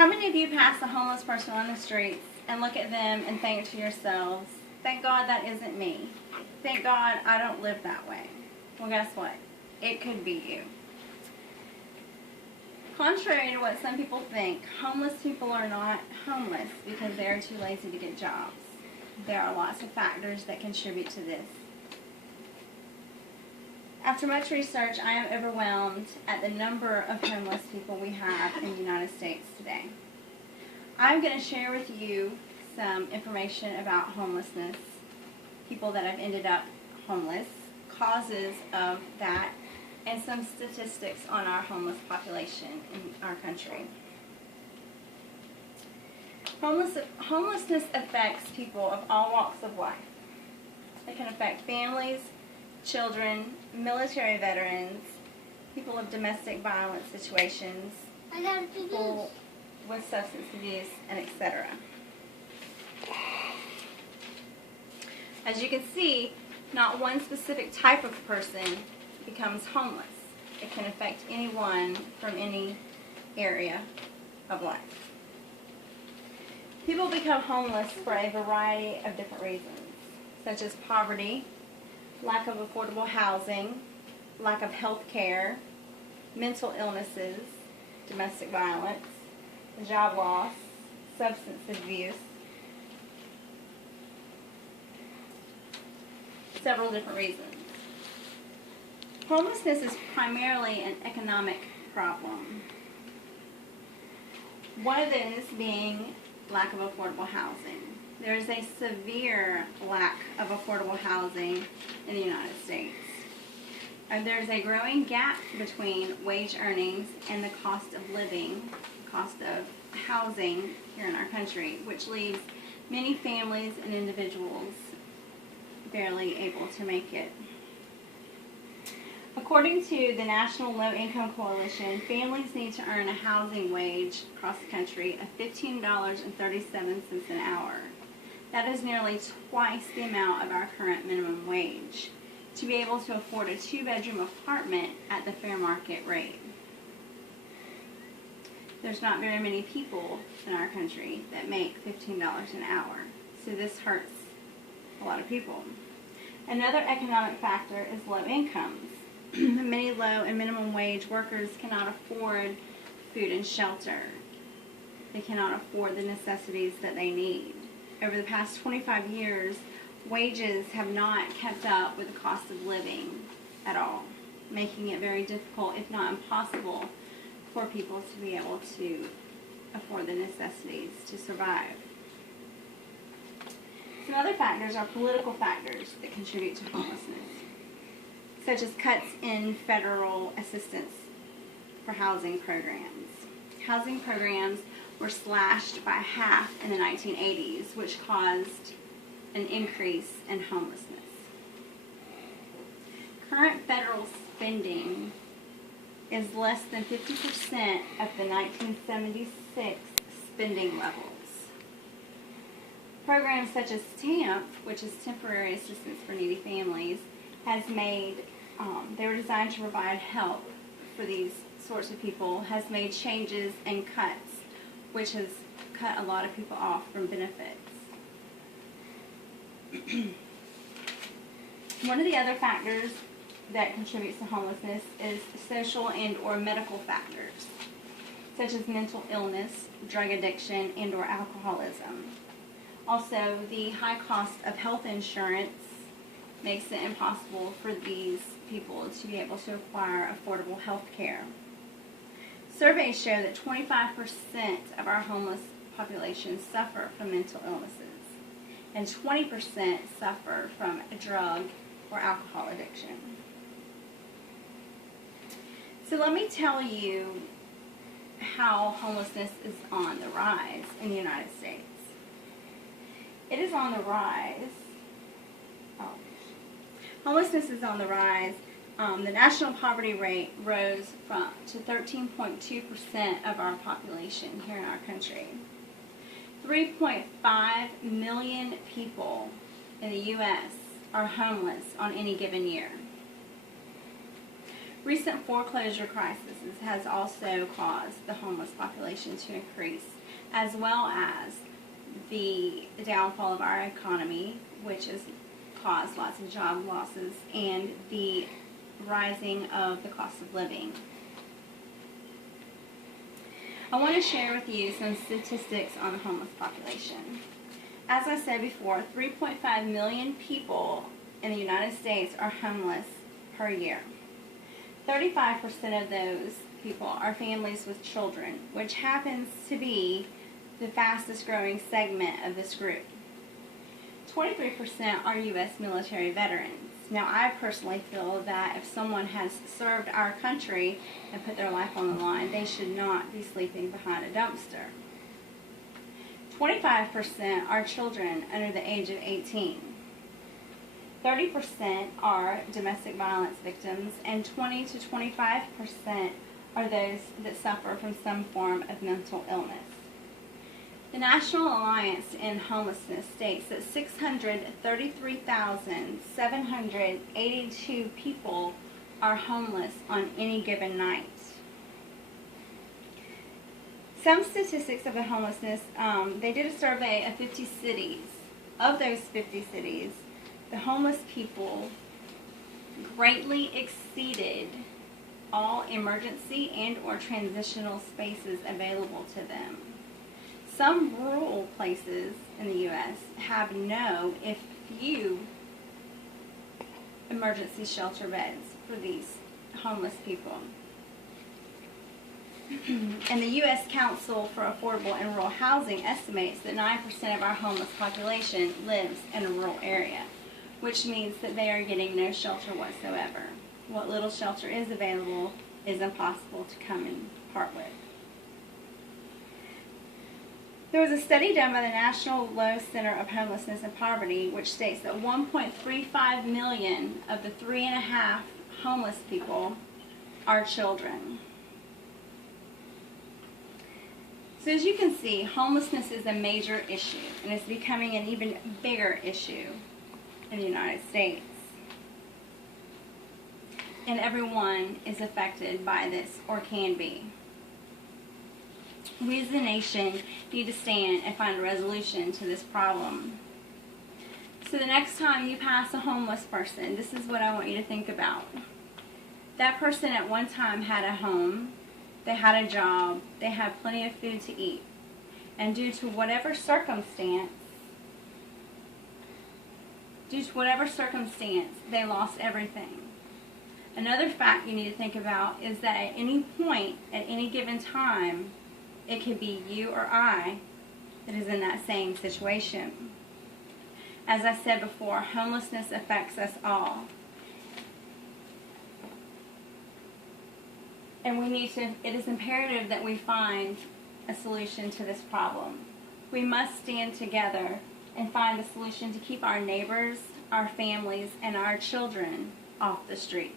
How many of you pass a homeless person on the streets and look at them and think to yourselves, thank God that isn't me. Thank God I don't live that way. Well, guess what? It could be you. Contrary to what some people think, homeless people are not homeless because they are too lazy to get jobs. There are lots of factors that contribute to this. After much research, I am overwhelmed at the number of homeless people we have in the United States today. I'm going to share with you some information about homelessness, people that have ended up homeless, causes of that, and some statistics on our homeless population in our country. Homelessness affects people of all walks of life. It can affect families, children, military veterans, people of domestic violence situations, people with substance abuse, and etc. As you can see, not one specific type of person becomes homeless. It can affect anyone from any area of life. People become homeless for a variety of different reasons, such as poverty, lack of affordable housing, lack of health care, mental illnesses, domestic violence, job loss, substance abuse, several different reasons. Homelessness is primarily an economic problem. One of those being lack of affordable housing. There is a severe lack of affordable housing in the United States. There's a growing gap between wage earnings and the cost of living, cost of housing here in our country, which leaves many families and individuals barely able to make it. According to the National Low Income Coalition, families need to earn a housing wage across the country of $15.37 an hour. That is nearly twice the amount of our current minimum wage to be able to afford a 2-bedroom apartment at the fair market rate. There's not very many people in our country that make $15 an hour, so this hurts a lot of people. Another economic factor is low incomes. Many low and minimum wage workers cannot afford food and shelter. They cannot afford the necessities that they need. Over the past 25 years, wages have not kept up with the cost of living at all, making it very difficult, if not impossible, for people to be able to afford the necessities to survive. Some other factors are political factors that contribute to homelessness, such as cuts in federal assistance for housing programs. Housing programs were slashed by half in the 1980s, which caused an increase in homelessness. Current federal spending is less than 50% of the 1976 spending levels. Programs such as TAMP, which is Temporary Assistance for Needy Families, they were designed to provide help for these sorts of people, has made changes and cuts, which has cut a lot of people off from benefits. One of the other factors that contributes to homelessness is social and or medical factors, such as mental illness, drug addiction, and or alcoholism. Also, the high cost of health insurance makes it impossible for these people to be able to acquire affordable health care. Surveys show that 25% of our homeless population suffer from mental illnesses, and 20% suffer from a drug or alcohol addiction. So let me tell you how homelessness is on the rise in the United States. It is on the rise. Homelessness is on the rise. The national poverty rate rose to 13.2% of our population here in our country. 3.5 million people in the U.S. are homeless on any given year. Recent foreclosure crises has also caused the homeless population to increase, as well as the downfall of our economy, which has caused lots of job losses, and the rising of the cost of living. I want to share with you some statistics on the homeless population. As I said before, 3.5 million people in the United States are homeless per year. 35% of those people are families with children, which happens to be the fastest growing segment of this group. 23% are U.S. military veterans. Now, I personally feel that if someone has served our country and put their life on the line, they should not be sleeping behind a dumpster. 25% are children under the age of 18. 30% are domestic violence victims, and 20 to 25% are those that suffer from some form of mental illness. The National Alliance to End Homelessness states that 633,782 people are homeless on any given night. Some statistics of the homelessness, they did a survey of 50 cities. Of those 50 cities, the homeless people greatly exceeded all emergency and or transitional spaces available to them. Some rural places in the U.S. have no, if few, emergency shelter beds for these homeless people. And the U.S. Council for Affordable and Rural Housing estimates that 9% of our homeless population lives in a rural area, which means that they are getting no shelter whatsoever. What little shelter is available is impossible to come and part with. There was a study done by the National Low Center of Homelessness and Poverty, which states that 1.35 million of the 3.5 homeless people are children. So as you can see, homelessness is a major issue, and it's becoming an even bigger issue in the United States. And everyone is affected by this, or can be. We as a nation need to stand and find a resolution to this problem. So the next time you pass a homeless person, this is what I want you to think about. That person at one time had a home, they had a job, they had plenty of food to eat. And due to whatever circumstance, they lost everything. Another fact you need to think about is that at any point, at any given time, it could be you or I that is in that same situation. As I said before, homelessness affects us all. And it is imperative that we find a solution to this problem. We must stand together and find a solution to keep our neighbors, our families, and our children off the streets.